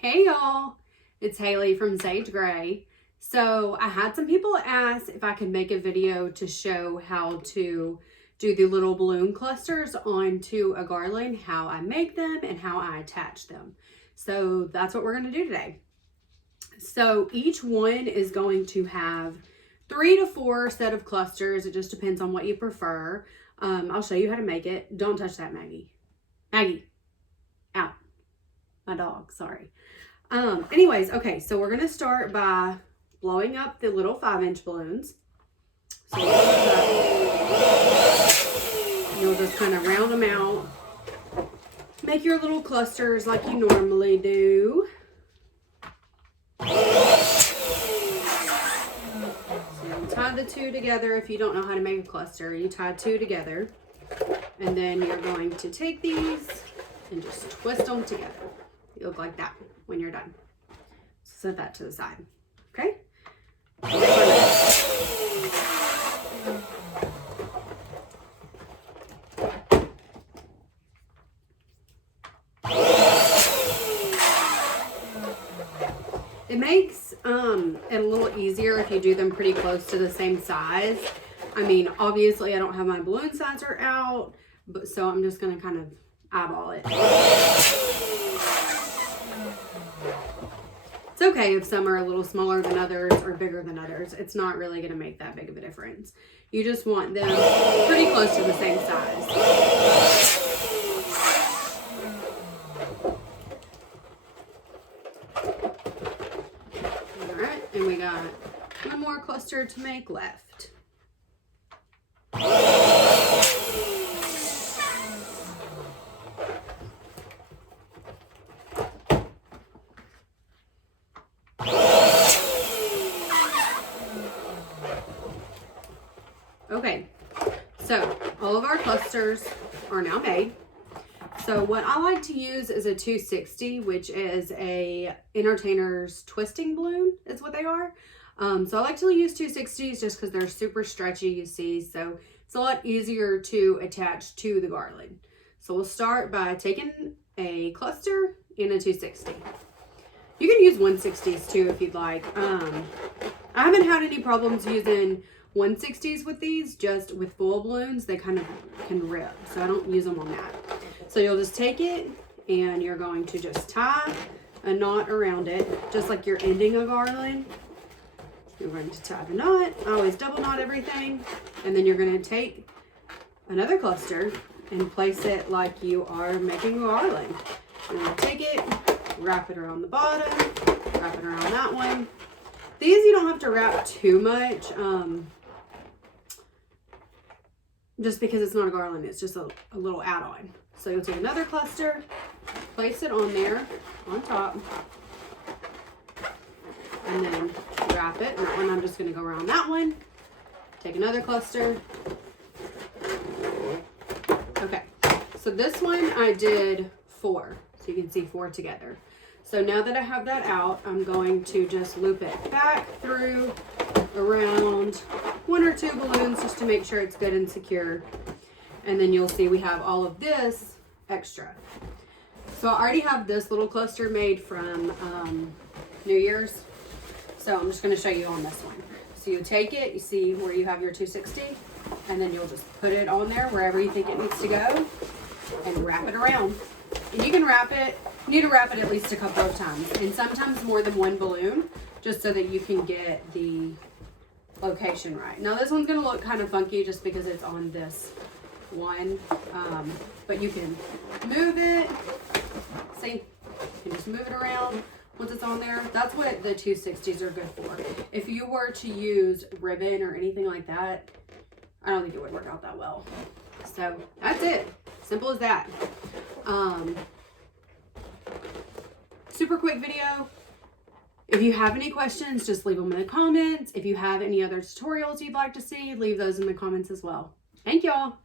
Hey y'all, it's Haley from Saige Gray. So I had some people ask if I could make a video to show how to do the little balloon clusters onto a garland, how I make them and how I attach them. So that's what we're going to do today. So each one is going to have 3 to 4 set of clusters. It just depends on what you prefer. I'll show you how to make it. Don't touch that, Maggie. Maggie, out. My dog, sorry. Anyways, okay, so we're gonna start by blowing up the little 5-inch balloons. So you'll just kind of round them out. Make your little clusters like you normally do. So you tie the 2 together. If you don't know how to make a cluster, you tie 2 together. And then you're going to take these and just twist them together. You look like that when you're done. Set that to the side, okay? It makes it a little easier if you do them pretty close to the same size. I mean, obviously I don't have my balloon sizer out, but so I'm just gonna kind of eyeball it. It's okay if some are a little smaller than others or bigger than others. It's not really going to make that big of a difference. You just want them pretty close to the same size. All right, and we got one more cluster to make left. Okay, so all of our clusters are now made. So what I like to use is a 260, which is a entertainer's twisting balloon is what they are. So I like to use 260s just because they're super stretchy, you see, so it's a lot easier to attach to the garland. So we'll start by taking a cluster in a 260. You can use 160s too if you'd like. I haven't had any problems using 160s with these, just with full balloons, they kind of can rip, so I don't use them on that. So you'll just take it and you're going to just tie a knot around it, just like you're ending a garland. You're going to tie the knot. I always double knot everything, and then you're going to take another cluster and place it like you are making a garland. You're going to take it, wrap it around the bottom, wrap it around that one. These you don't have to wrap too much, just because it's not a garland, it's just a little add-on. So you'll take another cluster, place it on there, on top, and then wrap it. And that one I'm just gonna go around that one. Take another cluster. Okay, so this one I did 4, so you can see 4 together. So now that I have that out, I'm going to just loop it back through around 1 or 2 balloons just to make sure it's good and secure. And then you'll see we have all of this extra. So I already have this little cluster made from New Year's. So I'm just going to show you on this one. So you take it, you see where you have your 260, and then you'll just put it on there wherever you think it needs to go and wrap it around. And you can wrap it, you need to wrap it at least a couple of times, and sometimes more than one balloon, just so that you can get the location right. Now this one's going to look kind of funky just because it's on this one, but you can move it. See, you can just move it around once it's on there. That's what the 260s are good for. If you were to use ribbon or anything like that, I don't think it would work out that well. So that's it, simple as that. Super quick video. If you have any questions, just leave them in the comments. If you have any other tutorials you'd like to see, leave those in the comments as well. Thank y'all.